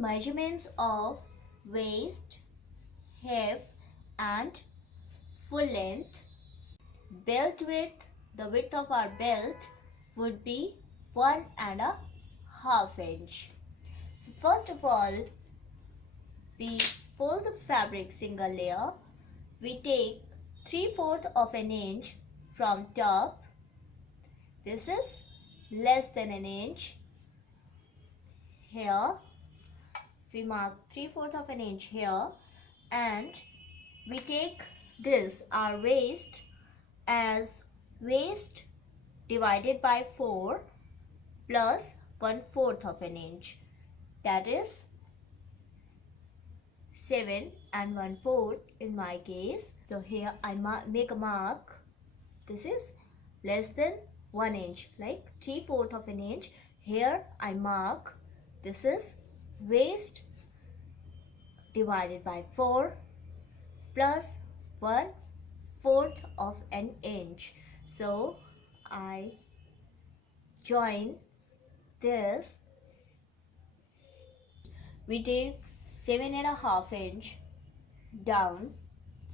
measurements of waist, hip and full length. Belt width, the width of our belt would be 1.5 inch. So first of all, we fold the fabric single layer. We take 3/4 of an inch from top. This is less than an inch. Here we mark 3/4 of an inch here, and we take this, our waist, as waist divided by 4 plus 1/4 of an inch, that is 7 1/4 in my case. So here I make a mark. This is less than 1 inch, like 3/4 of an inch. Here I mark, this is waist divided by 4 plus 1/4 of an inch. So I join this. We take 7.5 inch down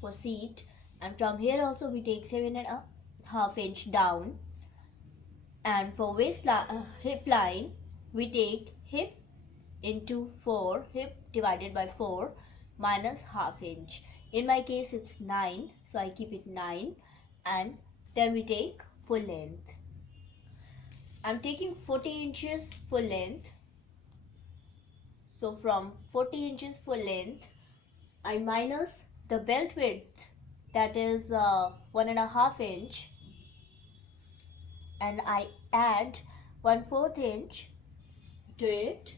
for seat, and from here also we take 7.5 inch down, and for hip line we take hip into 4, hip divided by 4 minus half inch. In my case it's 9, so I keep it 9, and then we take full length. I'm taking 40 inches full length. So from 40 inches full length, I minus the belt width, that is 1.5 inch, and I add 1/4 inch to it,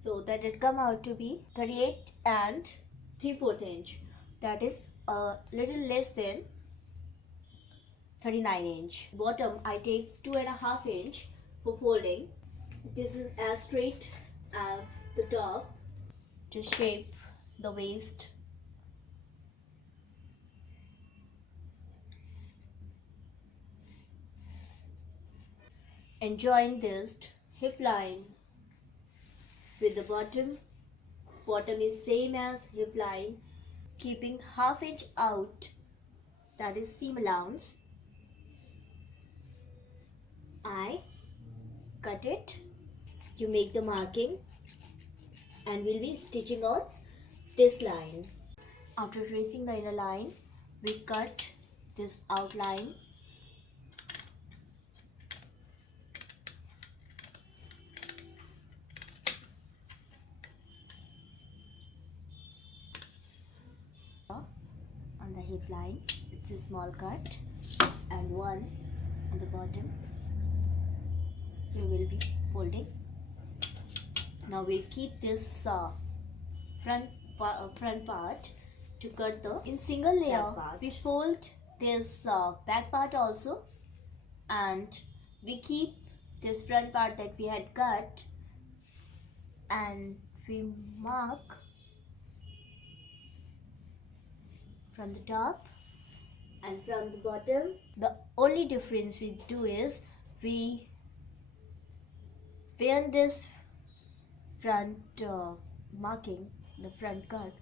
so that it come out to be 38 3/4 inch, that is a little less than 39 inch. Bottom I take 2.5 inch for folding. This is as straight as the top to shape the waist. And join this hip line with the bottom. Bottom is same as hip line, keeping half inch out, that is seam allowance. I cut it. You make the marking, and we'll be stitching on this line. After tracing the inner line, we cut this outline. On the hip line, it's a small cut, and one on the bottom. We will be folding. Now we'll keep this front part to cut the in single layer. We fold this back part also, and we keep this front part that we had cut, and we mark from the top and from the bottom. The only difference we do is we bend this front marking, the front cut,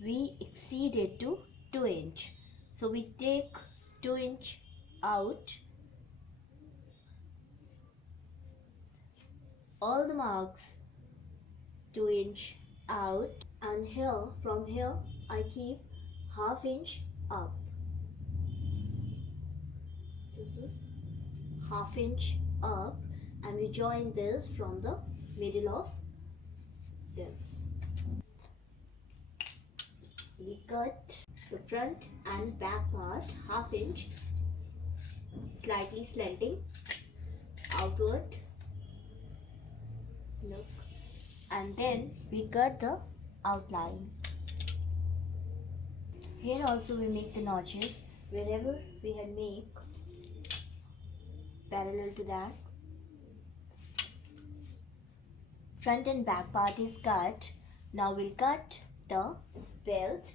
we exceed it to 2 inch. So we take 2 inch out. All the marks 2 inch out, and here, from here I keep half inch up. This is half inch up, and we join this from the middle of this. We cut the front and back part half inch, slightly slanting outward. Look, and then we cut the outline. Here also we make the notches wherever we had make parallel to that. Front and back part is cut. Now we'll cut the belt.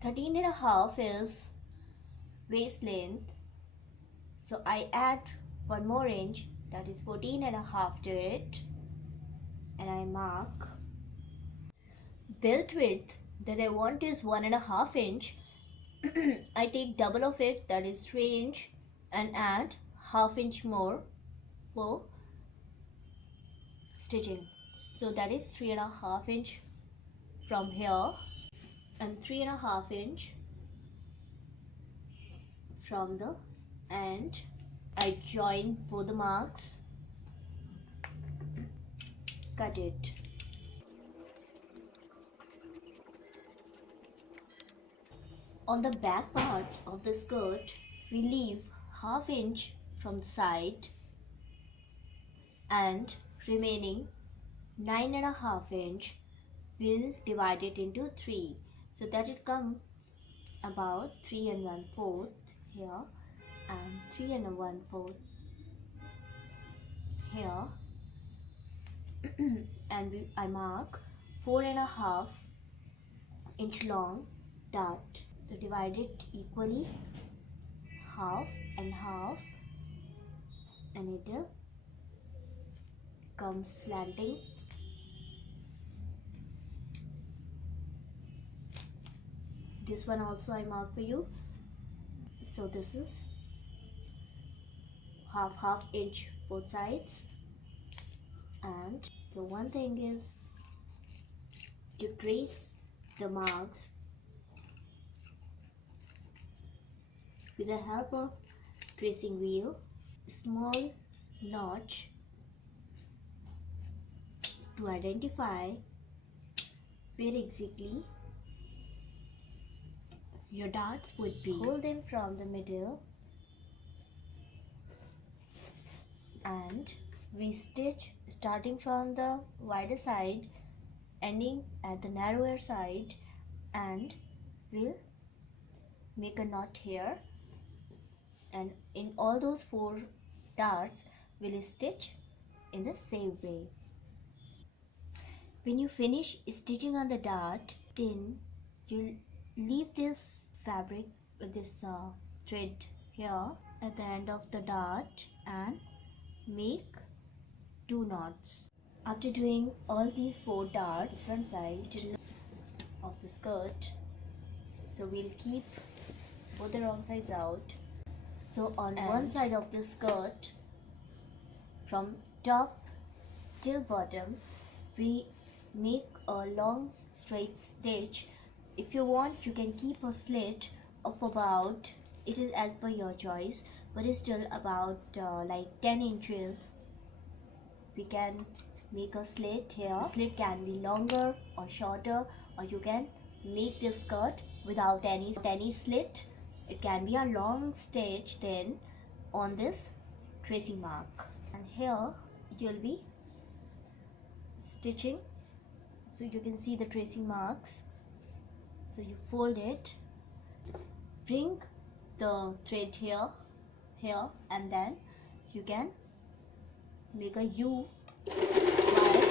13.5 is waist length, so I add 1 more inch, that is 14.5 to it, and I mark belt width that I want is 1.5 inch. I take double of it, that is 3 inch, and add half inch more for stitching. So that is 3.5 inch from here and 3.5 inch from the end. I join both the marks, cut it. On the back part of the skirt, we leave half inch from the side and remaining 9.5 inch we'll divide it into 3, so that it come about 3 1/4 here and 3 1/4 here. And I mark 4.5 inch long dart, so divide it equally, half and half, and it comes slanting. This one also I mark for you. So this is half inch both sides. And so one thing is to trace the marks with the help of tracing wheel, small notch to identify where exactly your darts would be. Hold them from the middle and we stitch starting from the wider side, ending at the narrower side, and we'll make a knot here, and in all those 4 darts we'll stitch in the same way. When you finish stitching on the dart, then you'll leave this fabric with this thread here at the end of the dart and make 2 knots. After doing all these 4 darts front side of the skirt, so we'll keep both the wrong sides out. So on one side of the skirt, from top till bottom, we make a long straight stitch. If you want, you can keep a slit of about, it is as per your choice, but it's still about like 10 inches. We can make a slit here. The slit can be longer or shorter, or you can make this skirt without any slit. It can be a long stitch then on this tracing mark. And here you'll be stitching, so you can see the tracing marks. So you fold it, bring the thread here, and then you can make a U while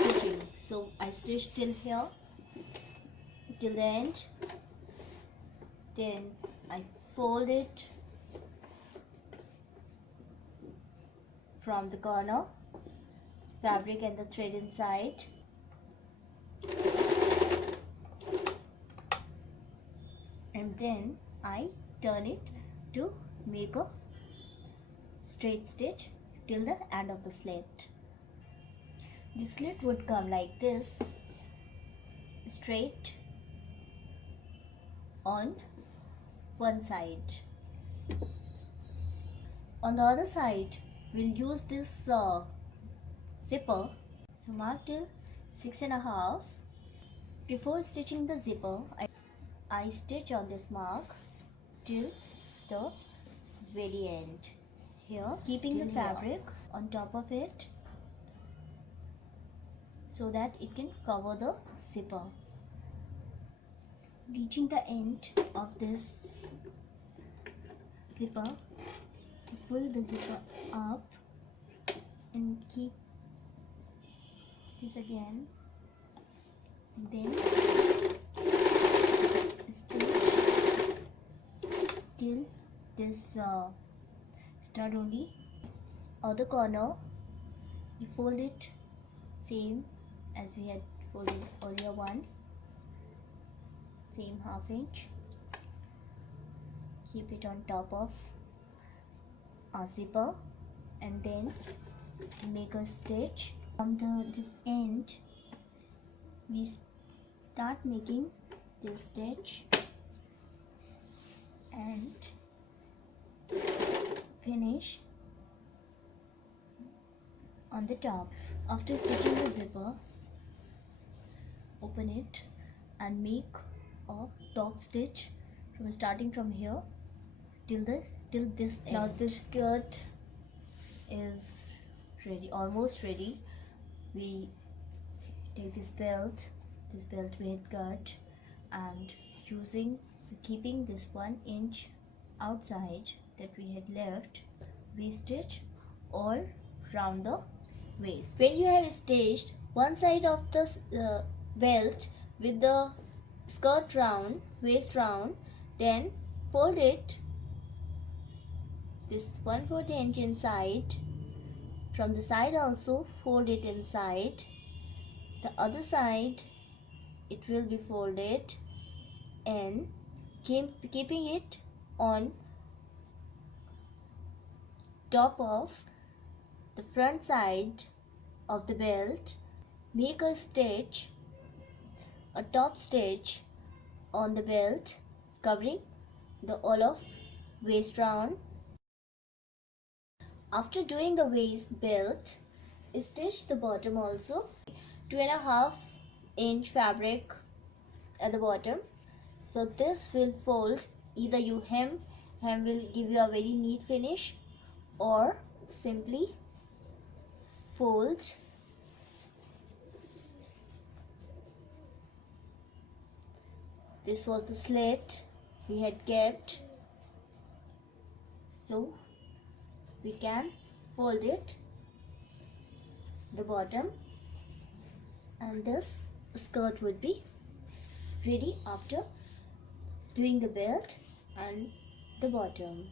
stitching. So I stitch till here, till the end, then I fold it from the corner, fabric and the thread inside, and then I turn it to make a straight stitch till the end of the slit. The slit would come like this, straight on one side. On the other side, we'll use this zipper. So mark till 6.5. Before stitching the zipper, I stitch on this mark till the very end here, keeping the fabric on top of it so that it can cover the zipper. Reaching the end of this zipper, pull the zipper up and keep this again, then stitch till this stud only. Other corner, you fold it same as we had folding earlier one, same half inch, keep it on top of our zipper, and then make a stitch. From this end we start making this stitch and finish on the top. After stitching the zipper, open it and make a top stitch from starting from here till this end. Now this skirt is ready, almost ready. We take this belt we had cut, and keeping this 1 inch outside that we had left, we stitch all round the waist. When you have stitched one side of the belt with the skirt round, waist round, then fold it this 1/4 inch inside. From the side also fold it inside. The other side it will be folded, and keeping it on top of the front side of the belt, make a stitch, a top stitch on the belt covering the all of waist round. After doing the waist belt, stitch the bottom also. 2.5 inch fabric at the bottom, so this will fold. Either you hem will give you a very neat finish, or simply fold. This was the slit we had kept, so we can fold it, the bottom, and this skirt would be ready after doing the belt and the bottom.